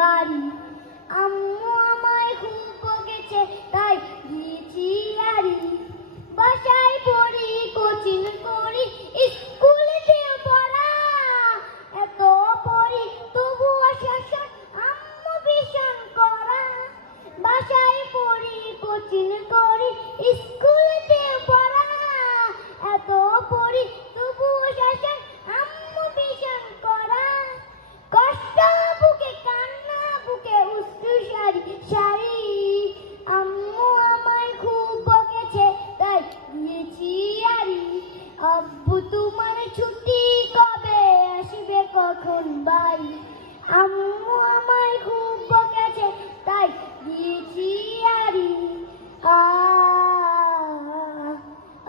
বাড়ি। আম্মু আমায় খুব বকেছে তাই দিয়েছি আড়ি। বাসায় পড়ি কোচিং করি স্কুলেতেও পড়া, এত পড়ি তবুও শাসন আম্মু ভীষণ করা। বাসায় পড়ি কোচিং করি স্কুলেতেও পড়া, এত পড়ি তবুও শাসন আম্মু ভীষণ করা। কষ্ট বুকে কান্না বুকে উস্কু শাড়ি শাড়ি। আম্মু আমায় খুব বকেছে তাই দিয়েছি আড়ি। আব্বু তোমার ছুটি কবে আসবে কখন বাড়ি। আম্মু আমায় খুব বকেছে তাই দিয়েছি আড়ি। আ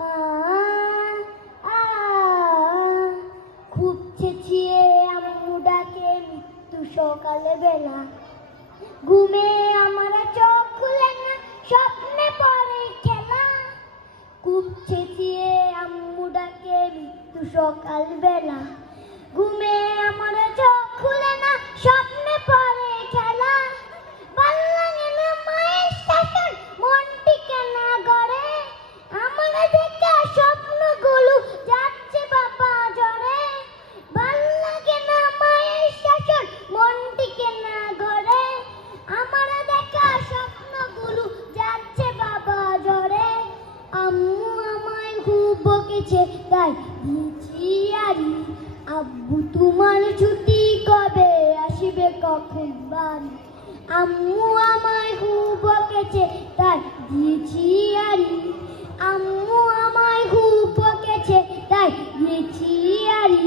আ আ খুব চেঁচিয়ে আম্মু ডাকে মৃত্যু সকালে বেলা। ঘুমে আমার চোখ খুলে না স্বপ্নে পড়ে খেলা। খুব চেঁচিয়ে আম্মু ডাকে মৃত্যু সকাল বেলা। ঘুমে আমার চোখ খুলে না স্বপ্নে পড়ে খেলা। ভাল লাগে না মায়ের শাসন মন টিকে না গড়ে। আমার দেখা স্বপ্নগুলো যাচ্ছে বাবা ঝরে। ভাল লাগে না মায়ের শাসন মন টিকে না গড়ে। আমার দেখা স্বপ্নগুলো যাচ্ছে বাবা ঝরে। আম্মু আমায় খুব বকেছে তাই দিয়েছি আড়ি। আব্বু তোমার ছুটি কবে আসবে কখন বাড়ি। আম্মু আমায় খুব বকেছে তাই দিয়েছি আড়ি। আম্মু আমায় খুব বকেছে তাই দিয়েছি আড়ি।